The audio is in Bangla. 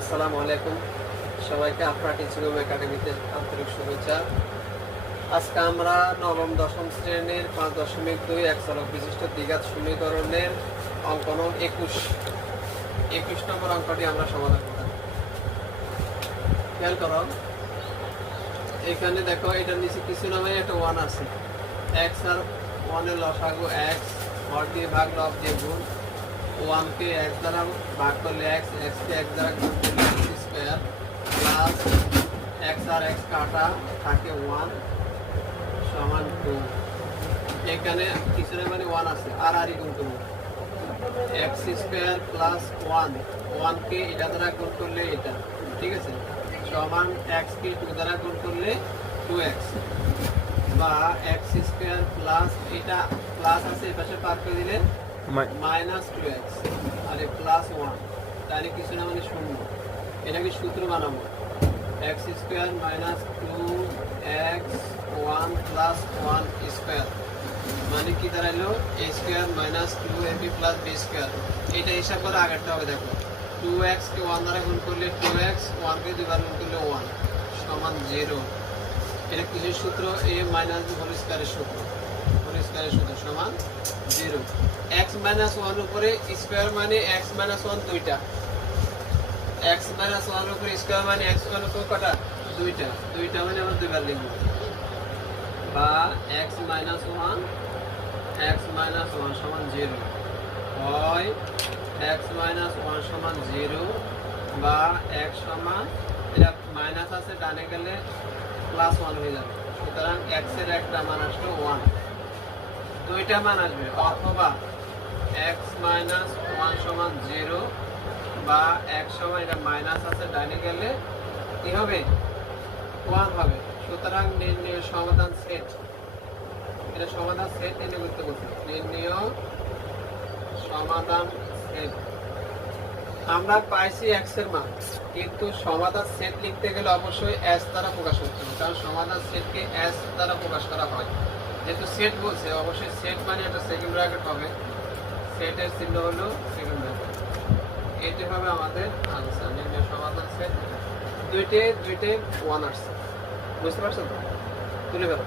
আসসালামু আলাইকুম, সবাইকে আপনার টিচিং একাডেমিতে আন্তরিক শুভেচ্ছা। আজকে আমরা নবম দশম শ্রেণীর 5.2 এক চলক বিশিষ্ট দ্বিঘাত সমীকরণের অঙ্ক নং 21 নম্বর অঙ্কটি আমরা সমাধান করব। খেয়াল করো, এখানে দেখো এটার নিচে কিছু নামে একটা 1 আছে। x আর 1 এর লসাগু x, হর দিয়ে ভাগ, লব দিয়ে গুণ। 1 কে x দ্বারা ভাগ করলে x, x কে x দ্বারা গুণ করলে x স্কয়ার, প্লাস x আর x কাটা থাকে 1 সমান 2। এখানে কিছু না মানে 1 আছে, আর গুণ করব। x স্কয়ার প্লাস 1 কে এটা দ্বারা গুণ করলে এটা, ঠিক আছে, সমান x কে 2 দ্বারা গুণ করলে 2x, বা x স্কয়ার প্লাস এটা প্লাস আছে এই পাশে পার করে দিলে মাইনাস 2x আর এই প্লাস 1, তাহলে কিছু না মানে শূন্য। এটাকে সূত্র বানাবো, x square minus 2x 1 plus 1 square মানে কি দাঁড়াইলো a square minus 2ab plus b square. এটা হিসাব করে আগেরটা হবে, দেখো 2x কে 1 দ্বারা গুণ করলে 2x, 1 কে 2 বার গুণ করলে 1 সমান 0। এটা কিসের সূত্র? a মাইনাস হোল স্কয়ারের সূত্র, হোল স্কয়ারের সূত্র সমান 0। x মাইনাস 1 উপরে স্কয়ার মানে x মাইনাস 1 দুইটা, x মাইনাস 1 উপরে স্কয়ার মানে x মাইনাস 1 কটা? দুইটা মানে আমরা দুইবার লিখব, বা x মাইনাস 1 সমান 0, হয় x মাইনাস 1 সমান 0 বা x সমান, এটা মাইনাস আছে ডানে গেলে প্লাস 1 হয়ে যাবে। সুতরাং x এর একটা মান আসলো 1, দুইটা মান আসবে, অথবা x মাইনাস 1 সমান 0 বা x সমান, এটা মাইনাস আছে ডানে গেলে কি হবে? 1 হবে। সুতরাং নির্ণয় সমাধান সেট, এটা সমাধান সেট নির্ণয় করতে বলছে, নির্ণয় সমাধান সেট। আমরা পাইছি x এর মান, কিন্তু সমাধান সেট লিখতে গেলে অবশ্যই s দ্বারা প্রকাশ করতে হবে, কারণ সমাধান সেটকে s দ্বারা প্রকাশ করা হয়। যেহেতু সেট বলছে, অবশ্যই সেট মানে একটা সেকেন্ড ব্র্যাকেট হবে, সেটের চিহ্ন হলো সেকেন্ড ব্র্যাকেট। এটি হবে আমাদের আনসার, নির্ণয় সমাধান সেট। দুইটে 1 আসছে, বুঝতে পারছো তো? তুলে ফেলো।